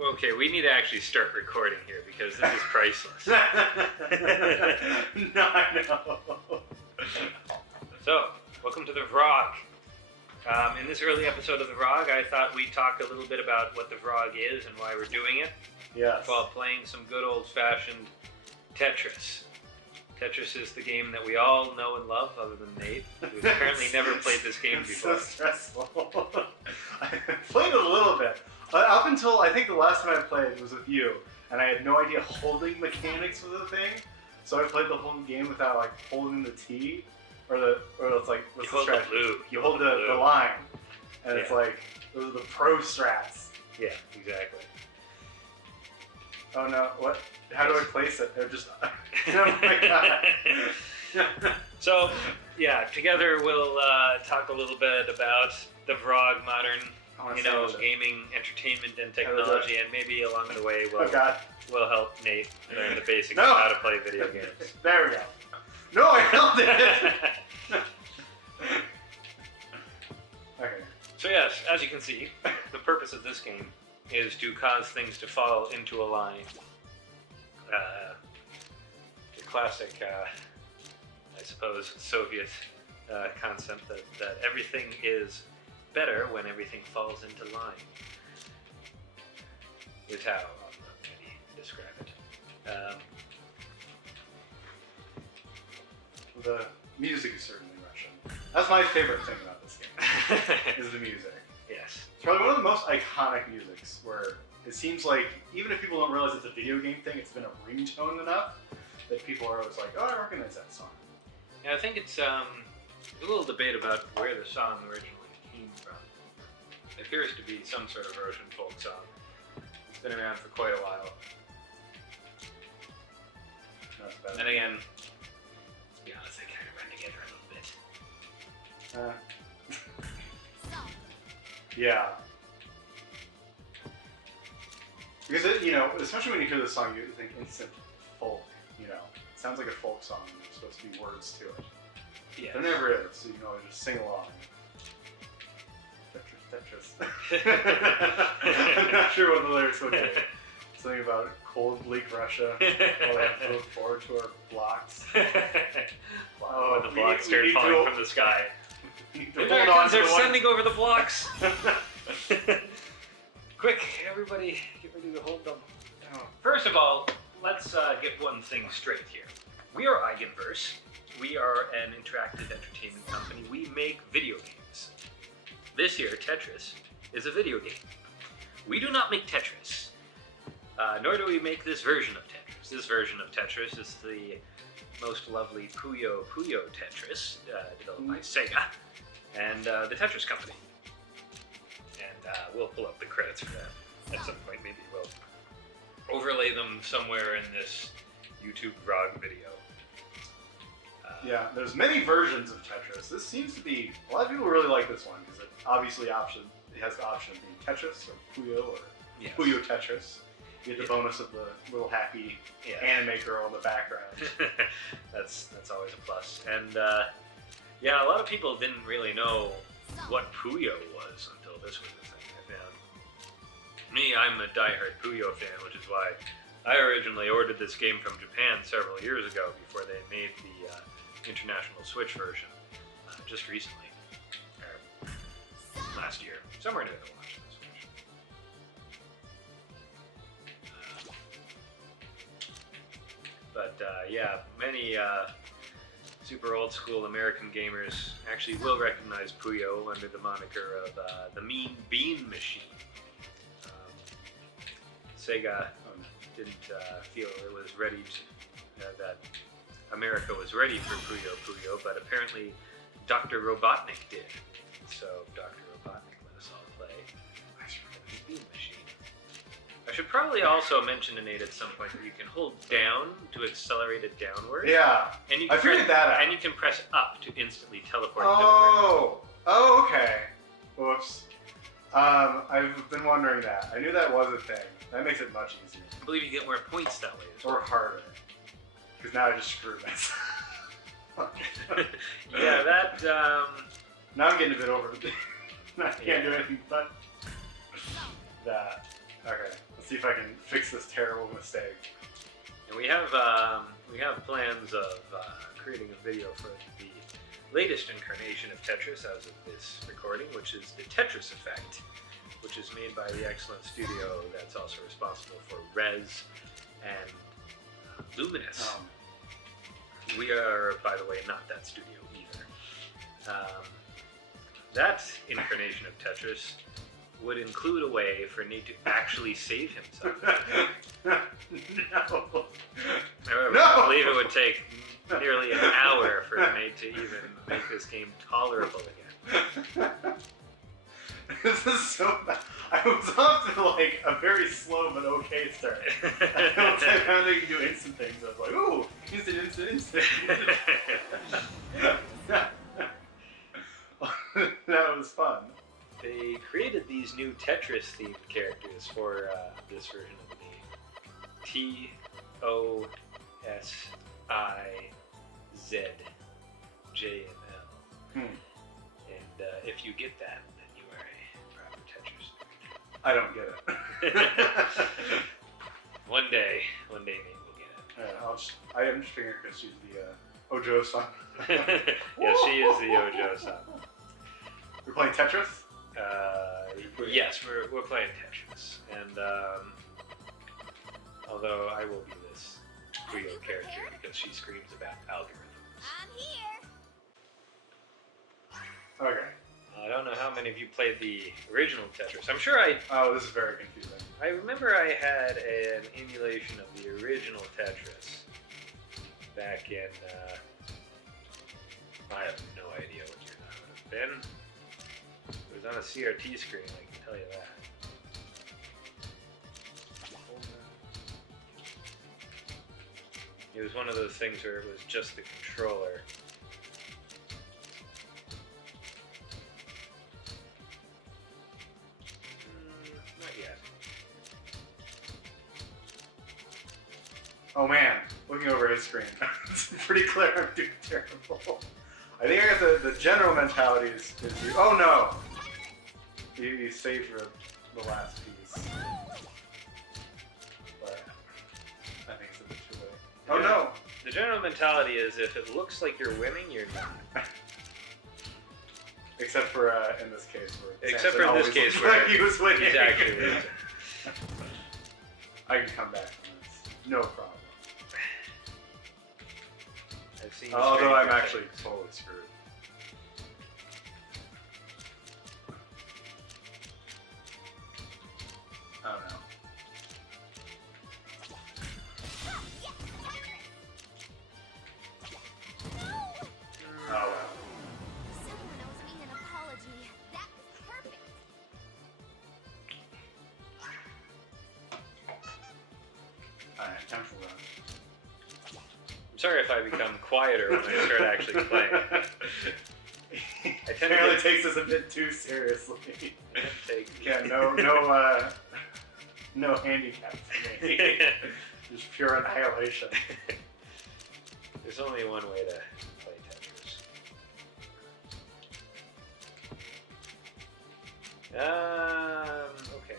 Okay, we need to actually start recording here because this is priceless. No, I know. So, welcome to the Vrog. In this early episode of the Vrog, I thought we'd talk a little bit about what the Vrog is and why we're doing it. Yes. While playing some good old-fashioned Tetris. Tetris is the game that we all know and love, other than Nate, who's apparently never played this game before. It's so stressful. I played it a little bit. Up until I think the last time I played was with you, and I had no idea holding mechanics was a thing. So I played the whole game without like holding the T, or it's like what's the strategy? You hold the line, and it's like those are the pro strats. Yeah, exactly. Oh no! What? How do I place it? They're just. Oh my god. So yeah, together we'll talk a little bit about the Vrog, modern. Gaming, entertainment, and technology, and maybe along the way we'll help Nate learn the basics of how to play video games. There we go. No, I held it! Okay. So yes, as you can see, the purpose of this game is to cause things to fall into a line. The classic, I suppose, Soviet concept that everything is better when everything falls into line. Is how I'll maybe describe it. The music is certainly Russian. That's my favorite thing about this game, is the music. Yes. It's probably one of the most iconic musics, where it seems like, even if people don't realize it's a video game thing, it's been a ringtone enough that people are always like, oh, I recognize that song. Yeah, I think it's a little debate about where the song originally came from. It appears to be some sort of Russian folk song. It's been around for quite a while. And then again, let's be honest, they kind of run together a little bit. Yeah. Because, especially when you hear this song, you think instant folk, It sounds like a folk song, and there's supposed to be words to it. Yeah. There never is, so you can always just sing along. Tetris. I'm not sure what the lyrics look like. Something about cold, bleak Russia. While we have to look forward to our blocks. When the blocks start falling from the sky. The Americans are sending over the blocks! Quick, everybody, get ready to hold them. First of all, let's get one thing straight here. We are Eigenverse. We are an interactive entertainment company. We make video games. This here, Tetris, is a video game. We do not make Tetris, nor do we make this version of Tetris. This version of Tetris is the most lovely Puyo Tetris, developed by Sega, and the Tetris Company. And we'll pull up the credits for that at some point. Maybe we'll overlay them somewhere in this YouTube Vrog video. Yeah, there's many versions of Tetris. This seems to be, a lot of people really like this one because it obviously it has the option of being Tetris or Puyo or Puyo Tetris. You get the bonus of the little happy anime girl in the background. That's always a plus. And a lot of people didn't really know what Puyo was until this was a thing. I found. Me, I'm a diehard Puyo fan, which is why I originally ordered this game from Japan several years ago before they made the international Switch version just recently, or last year, somewhere near the launch of the Switch. But many super old school American gamers actually will recognize Puyo under the moniker of the Mean Bean Machine. Sega didn't feel it was ready to, that America was ready for Puyo, but apparently Dr. Robotnik did. So Dr. Robotnik let us all play the Bean Machine. I should probably also mention to Nate at some point that you can hold down to accelerate it downward. Yeah, and you I figured that out. And you can press up to instantly teleport to the ground. Oh, okay. Whoops. I've been wondering that. I knew that was a thing. That makes it much easier. I believe you get more points that way as well. Or harder. Because now I just screwed myself. Yeah, that, Now I'm getting a bit over the I can't do anything but that. Okay. see if I can fix this terrible mistake. And we have plans of creating a video for the latest incarnation of Tetris as of this recording, which is the Tetris Effect, which is made by the excellent studio that's also responsible for Rez and Luminous. We are, by the way, not that studio either. That incarnation of Tetris would include a way for Nate to actually save himself. No. I believe it would take nearly an hour for Nate to even make this game tolerable again. This is so bad. I was off to like a very slow but okay start. Once I found out you can do instant things, I was like, ooh, instant. That was fun. They created these new Tetris-themed characters for this version of the game. TOSIZJML. And if you get that, then you are a proper Tetris nerd. I don't get it. One day Nate will get it. I am just figuring because she's the Ojo-san. Yeah, she is the Ojo-san. We're playing Tetris? Yes, we're playing Tetris, and although I will be this Puyo character because she screams about algorithms. I'm here. Okay. I don't know how many of you played the original Tetris. I'm sure Oh, this is very confusing. I remember I had an emulation of the original Tetris back in, I have no idea what year that would have been. It was on a CRT screen, I can tell you that. It was one of those things where it was just the controller. Not yet. Oh man, looking over his screen, it's pretty clear I'm doing terrible. I think I got the general mentality is you. Oh no! You save for the last piece. But I think it's a bit too late. Oh no! The general mentality is if it looks like you're winning, you're not. Except for in this case where Except Samson for in this always case looks where like he was winning. he's actually losing. I can come back from this. No problem. I've seen Although I'm stranger actually things. totally screwed. Oh no. Oh wow. Someone owes me an apology. That was perfect. Alright, time for that. I'm sorry if I become quieter when I start actually playing. I tend to Apparently get- takes us a bit too seriously. Take- Yeah, no handicap for me. Just pure annihilation. There's only one way to play Tetris. Okay.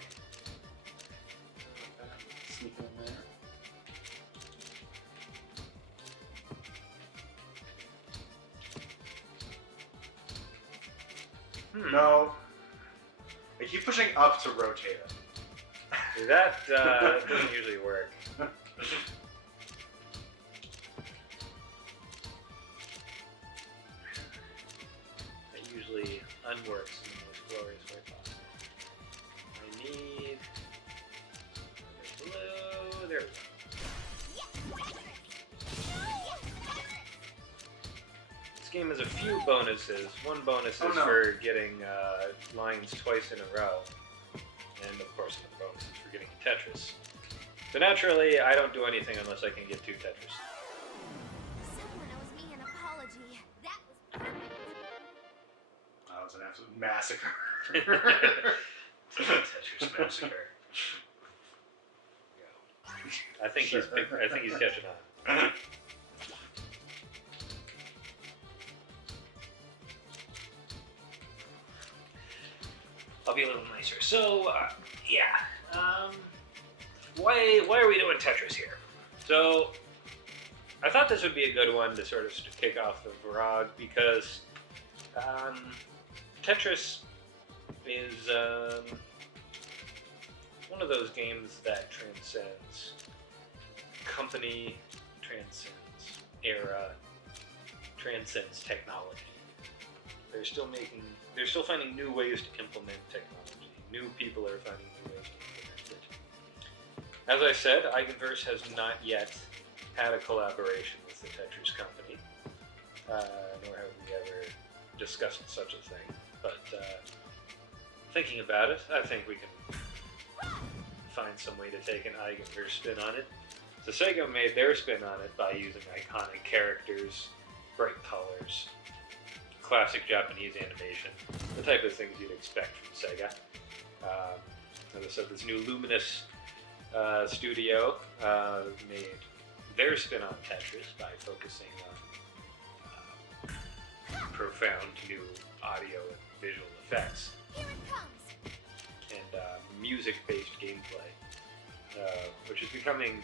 Sneaking in there. No. I keep pushing up to rotate it. See, that doesn't usually work. It usually unworks in the most glorious way possible. I need blue. There we go. This game has a few bonuses. One bonus is for getting lines twice in a row. And of course, another bonus is for getting Tetris. So naturally, I don't do anything unless I can get 2 Tetris. Someone owes me an apology. That was perfect. That was an absolute massacre. Tetris massacre. I think he's catching on. I'll be a little nicer. So, yeah. why are we doing Tetris here? So, I thought this would be a good one to sort of kick off the Vrog because Tetris is one of those games that transcends company, transcends era, transcends technology. They're still finding new ways to implement technology. New people are finding new ways to implement it. As I said, Eigenverse has not yet had a collaboration with the Tetris company, nor have we ever discussed such a thing. But thinking about it, I think we can find some way to take an Eigenverse spin on it. So Sega made their spin on it by using iconic characters, bright colors, classic Japanese animation, the type of things you'd expect from Sega. As I said, this new Luminous studio made their spin on Tetris by focusing on profound new audio and visual effects Here it comes. and music-based gameplay, which is becoming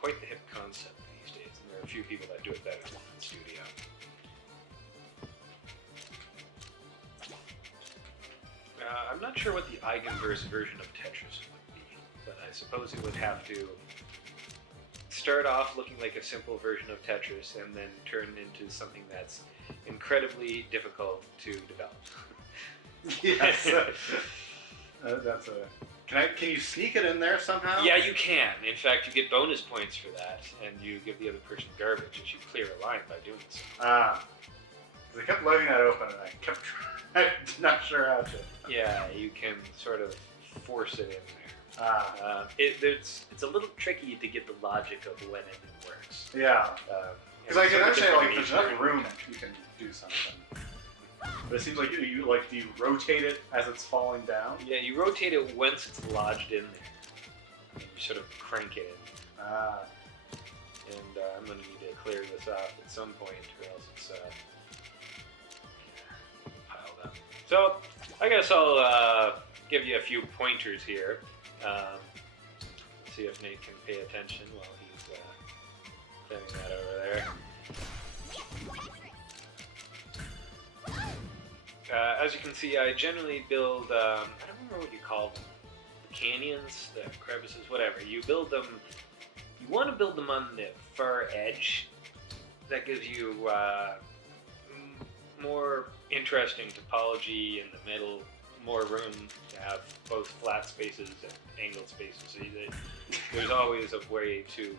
quite the hip concept these days, and there are a few people that do it better than that studio. I'm not sure what the Eigenverse version of Tetris would be, but I suppose it would have to start off looking like a simple version of Tetris and then turn into something that's incredibly difficult to develop. Yes. That's a. Can you sneak it in there somehow? Yeah, you can. In fact, you get bonus points for that, and you give the other person garbage if you clear a line by doing so. Because I kept leaving that open, and I'm not sure how to. Yeah, you can sort of force it in there. It's a little tricky to get the logic of when it works. Yeah. Because I can understand, like, there's there's enough room you can do something. But it seems like do you rotate it as it's falling down? Yeah, you rotate it once it's lodged in there. And you sort of crank it in. And I'm going to need to clear this off at some point, or else it's piled up. So, I guess I'll give you a few pointers here. See if Nate can pay attention while he's clearing that over there. As you can see, I generally build, I don't remember what you call them, the canyons, the crevices, whatever. You build them, you want to build them on the far edge. That gives you more interesting topology in the middle, more room to have both flat spaces and angled spaces. So there's always a way to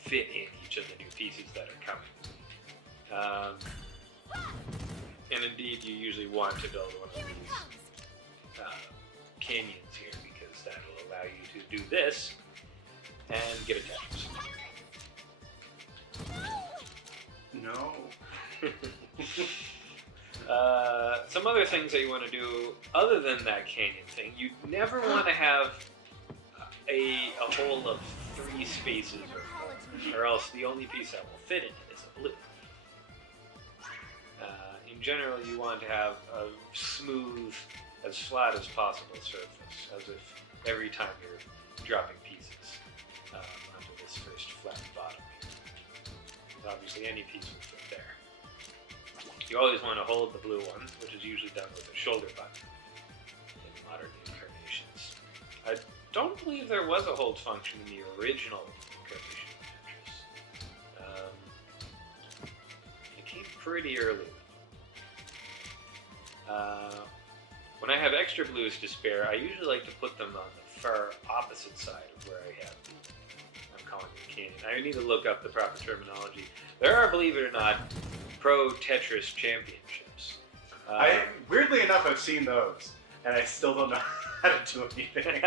fit in each of the new pieces that are coming. And indeed, you usually want to build one of these canyons here because that will allow you to do this and get a Tetris. No. Some other things that you want to do other than that canyon thing, you never want to have a hole of 3 spaces or else the only piece that will fit in it is a blue. In general, you want to have a smooth, as flat as possible surface, as if every time you're dropping pieces onto this first flat bottom here. Because obviously any piece will fit there. You always want to hold the blue one, which is usually done with a shoulder button in modern incarnations. I don't believe there was a hold function in the original incarnation of Tetris. It came pretty early. When I have extra blues to spare, I usually like to put them on the far opposite side of where I have I'm calling it canyon. I need to look up the proper terminology. There are, believe it or not, pro Tetris championships. Weirdly enough, I've seen those, and I still don't know how to do anything.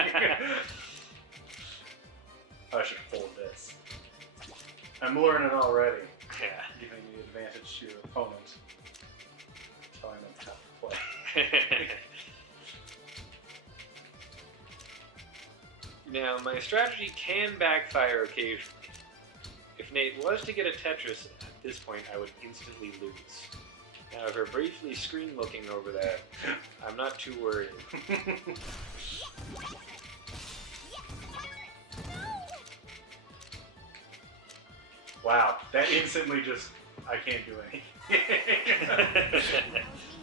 I should fold this. I'm learning already. Yeah. Giving the advantage to your opponent. Telling them how to play. Now, my strategy can backfire occasionally. If Nate was to get a Tetris at this point, I would instantly lose. Now, if we're briefly screen looking over there, I'm not too worried. Wow, that instantly just, I can't do anything. That was me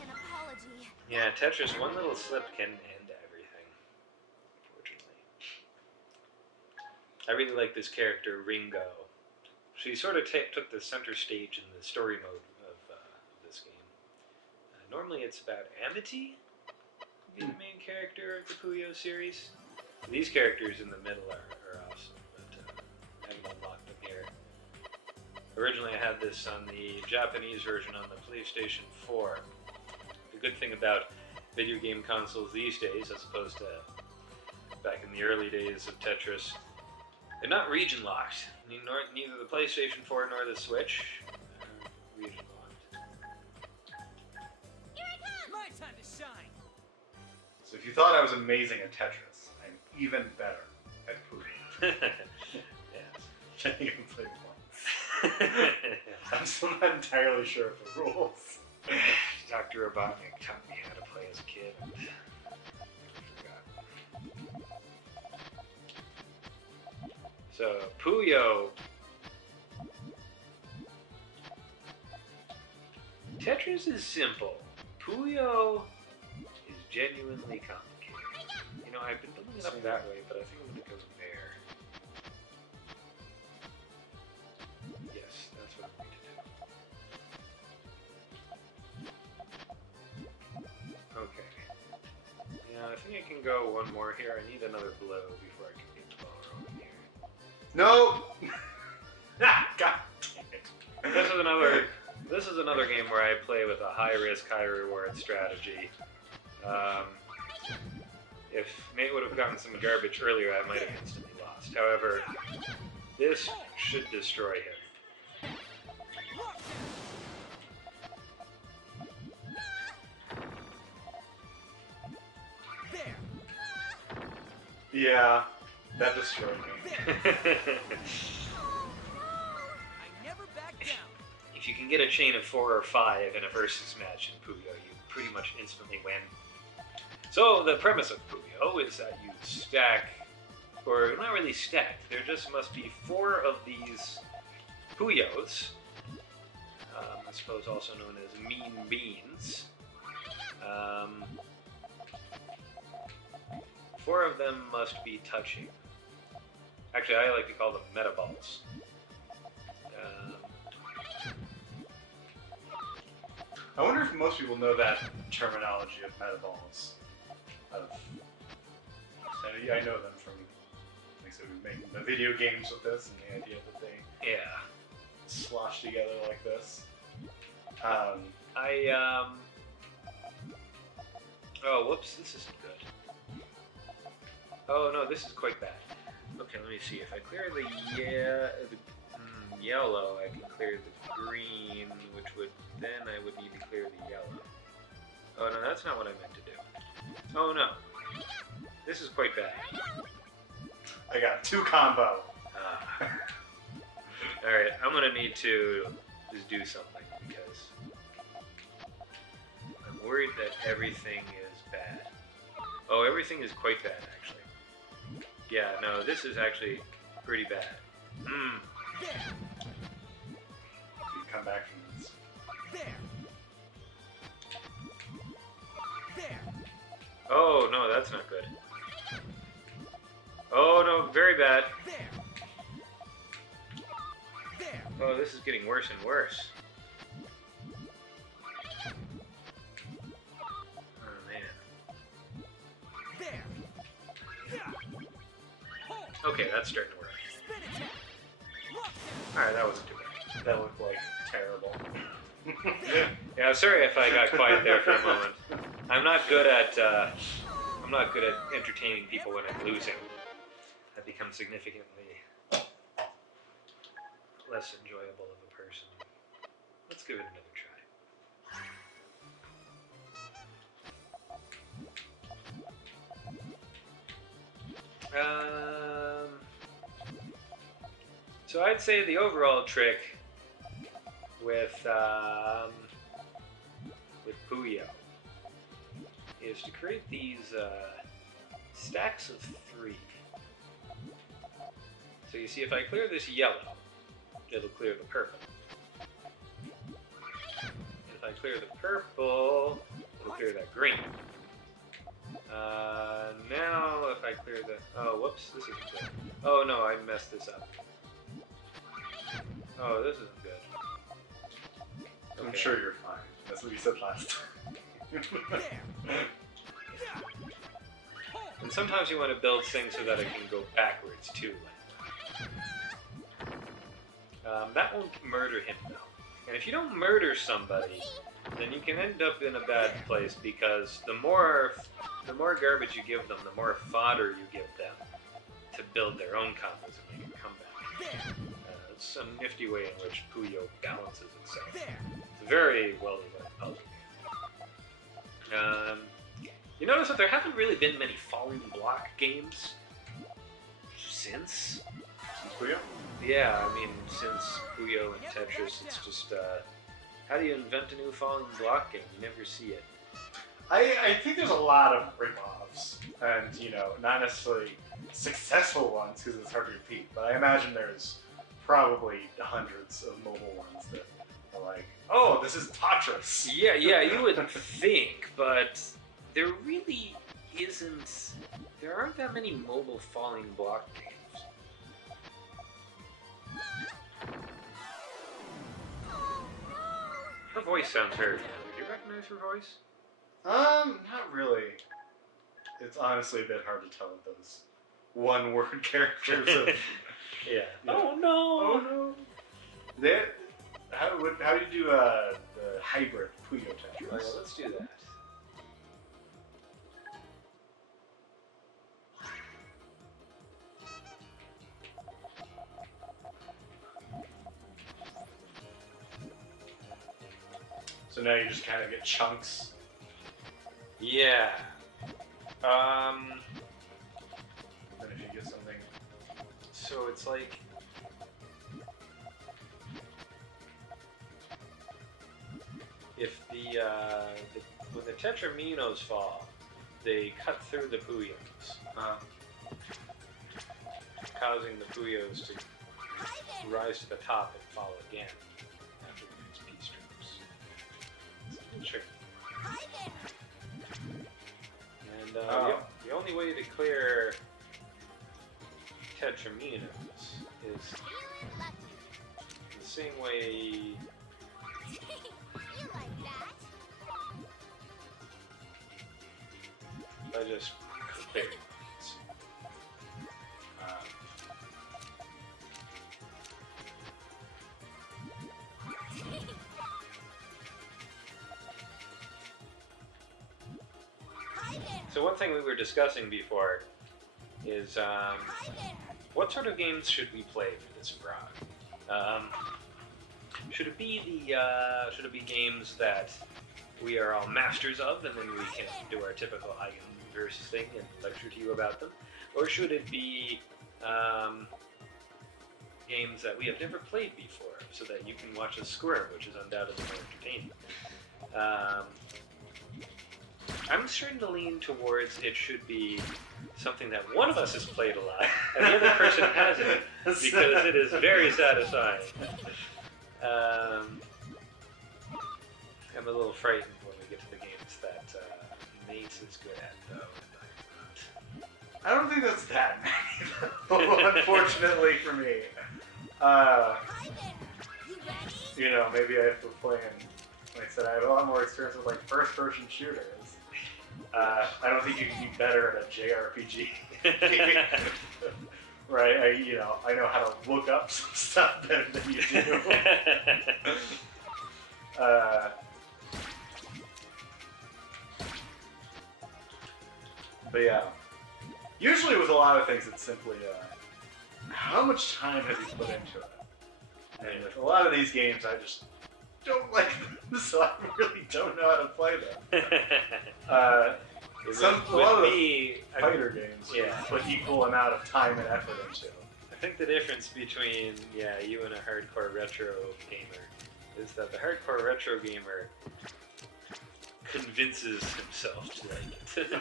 an apology. Yeah, Tetris, one little slip can end everything, unfortunately. I really like this character, Ringo. She sort of took the center stage in the story mode of this game. Normally it's about Amity, being the main character of the Puyo series. These characters in the middle are awesome, but I haven't unlocked them here. Originally I had this on the Japanese version on the PlayStation 4. The good thing about video game consoles these days, as opposed to back in the early days of Tetris, they're not region locked. Neither the PlayStation 4 nor the Switch are region locked. Here I come! My time to shine. So if you thought I was amazing at Tetris, I'm even better at Puyo. Yes. I think I can play once. I'm still not entirely sure of the rules. Dr. Robotnik taught me how to play as a kid. So, Puyo. Tetris is simple. Puyo is genuinely complicated. You know, I've been building it up that way, but I think I'm going to go there. Yes, that's what I'm going to do. Okay. Yeah, I think I can go one more here. I need another blow before I can get the ball rolling here. No! Ah, God damn it. This is another game where I play with a high risk, high reward strategy. If Nate would have gotten some garbage earlier, I might have instantly lost. However, this should destroy him. There. Yeah, that destroyed me. I never back down. If you can get a chain of 4 or 5 in a versus match in Puyo, you pretty much instantly win. So the premise of Puyo is that you stack, or not really stack, there just must be 4 of these Puyos, I suppose also known as mean beans. 4 of them must be touching. Actually, I like to call them metaballs. I wonder if most people know that terminology of metaballs. I know them from, like, so we're making the video games with this, and the idea that they Yeah. slosh together like this. Oh, whoops, this isn't good. Oh, no, this is quite bad. Okay, let me see. If I clear the yellow, I can clear the green, which would, then I would need to clear the yellow. Oh, no, that's not what I meant to do. Oh, no. This is quite bad. I got 2 combo. Alright, I'm gonna need to just do something, because I'm worried that everything is bad. Oh, everything is quite bad, actually. Yeah, no, this is actually pretty bad. There. You come back from this. There. There. Oh, no, that's not good. Oh, no, very bad. There. There. Oh, this is getting worse and worse. Oh, man. There. Yeah. Hold. Okay, that's starting to work. Spin attack. Lock Alright, that wasn't too bad. That looked like terrible. Yeah, sorry if I got quiet there for a moment. I'm not good at entertaining people when I'm losing. I become significantly less enjoyable of a person. Let's give it another try. So I'd say the overall trick with Puyo is to create these stacks of 3. So you see, if I clear this yellow, it'll clear the purple. If I clear the purple, it'll clear that green. Now if I clear the... Oh, whoops, this isn't good. Oh no, I messed this up. Oh, this isn't good. I'm Okay. sure you're fine. That's what you said last time. There. And sometimes you want to build things so that it can go backwards too, like that. That won't murder him though. And if you don't murder somebody, then you can end up in a bad place because the more garbage you give them, the more fodder you give them to build their own combos and make a comeback. There. It's a nifty way in which Puyo balances itself. There. It's a very well designed puzzle game. You notice that there haven't really been many falling block games since. Puyo? Yeah, I mean, since Puyo and Tetris, it's just, how do you invent a new falling block game? You never see it. I think there's a lot of rip-offs, and, you know, not necessarily successful ones, because it's hard to repeat, but I imagine there's probably hundreds of mobile ones that are like, oh, this is Tetris. Yeah, you would think, but there really isn't... There aren't that many mobile falling block games. Her voice sounds very familiar. Do you recognize her voice? Not really. It's honestly a bit hard to tell with those one-word characters of... Yeah. Yeah. Oh no! Oh no! They, how do you do the hybrid Puyo Tetris? Oh, yeah, let's do that. So now you just kind of get chunks. Yeah. And if you get something... So it's like... If when the Tetraminos fall, they cut through the Puyos, causing the Puyos to rise to the top and fall again after the next piece drops. It's a bit tricky. And the only way to clear Tetraminos is the same way. You like that? I just clear things. So one thing we were discussing before is what sort of games should we play for this Vrog? Should it be games that we are all masters of, and then we can do our typical Eigenverse thing and lecture to you about them, or should it be games that we have never played before, so that you can watch us squirm, which is undoubtedly more entertaining? I'm starting to lean towards it should be something that one of us has played a lot, and the other person hasn't, because it is very satisfying. I'm a little frightened when we get to the games that Nate is good at, though, and I'm not. I don't think that's that many, unfortunately for me. You know, maybe I have to play in, like I said, I have a lot more experience with like first-person shooters. I don't think you can be better at a JRPG. Right? I know how to look up some stuff better than you do. But yeah, usually with a lot of things, it's simply how much time have you put into it? And with a lot of these games, I just don't like them, so I really don't know how to play them. A lot of the fighter games put equal amount of time and effort into. I think the difference between you and a hardcore retro gamer is that the hardcore retro gamer convinces himself to like it.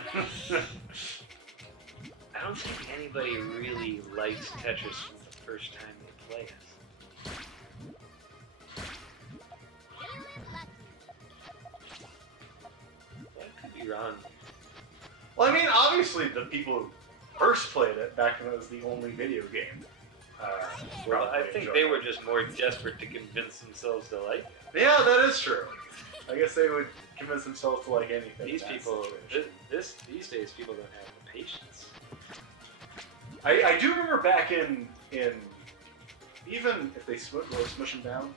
I don't think anybody really likes Tetris from the first time they play it. Well, I could be wrong. Well, I mean, obviously the people who first played it back when it was the only video game. Well, I probably think enjoyed they it. were just more desperate to convince themselves to like it. Yeah, that is true. I guess they would convince themselves to like anything. These in that people, situation. these days, people don't have the patience. I do remember back in even if they smush them down.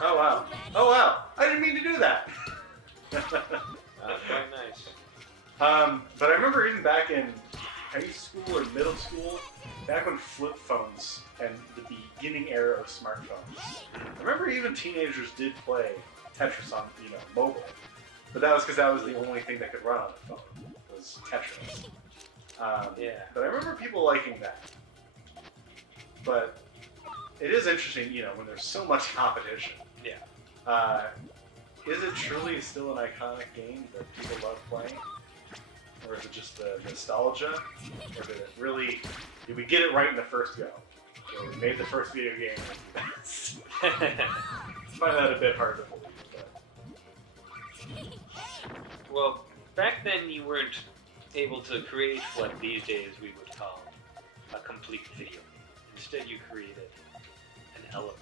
Oh wow! Oh wow! I didn't mean to do that. Quite nice. But I remember even back in high school or middle school, back when flip phones and the beginning era of smartphones. I remember even teenagers did play Tetris on, mobile. But that was because that was the only thing that could run on the phone, was Tetris. Yeah. But I remember people liking that. But it is interesting, when there's so much competition. Yeah. Is it truly still an iconic game that people love playing? Or is it just the nostalgia? Or did we get it right in the first go? So we made the first video game the best. I find that a bit hard to believe. Well, back then you weren't able to create what these days we would call a complete video game. Instead, you created an element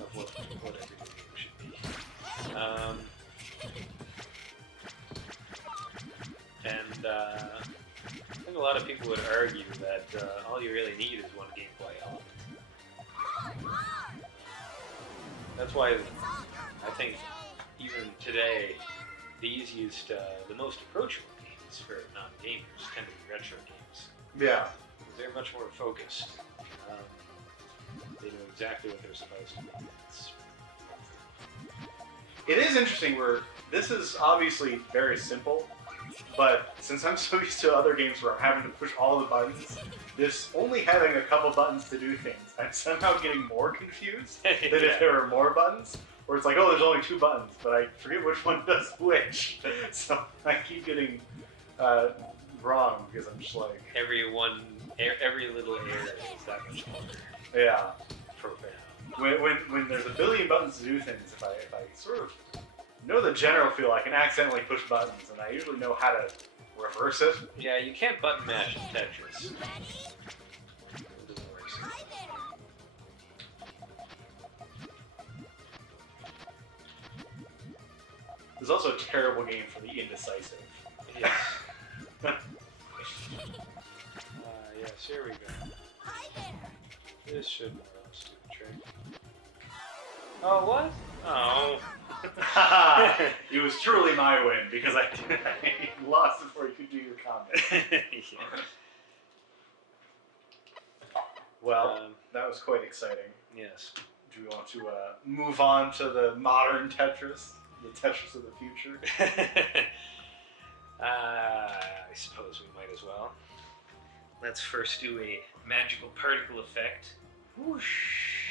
of what every video game should be. I think a lot of people would argue that all you really need is one gameplay element. That's why I think even today the easiest, the most approachable games for non-gamers tend to be retro games. Yeah. They're much more focused. They know exactly what they're supposed to do. It is interesting where this is obviously very simple, but since I'm so used to other games where I'm having to push all the buttons, this only having a couple buttons to do things, I'm somehow getting more confused than if there were more buttons. Where it's like, oh, there's only 2 buttons, but I forget which one does which. So I keep getting wrong because I'm just like, Every little error is that much more yeah. profound. When there's a billion buttons to do things, if I sort of know the general feel, I can accidentally push buttons, and I usually know how to reverse it. Yeah, you can't button mash in Tetris. It doesn't work. It's also a terrible game for the indecisive. Yes. Yes, here we go. This shouldn't work, stupid trick. Oh, what? Oh. It was truly my win because I lost before you could do your comment. Yeah. Well, that was quite exciting. Yes. Do we want to move on to the modern Tetris? The Tetris of the future? I suppose we might as well. Let's first do a magical particle effect. Whoosh.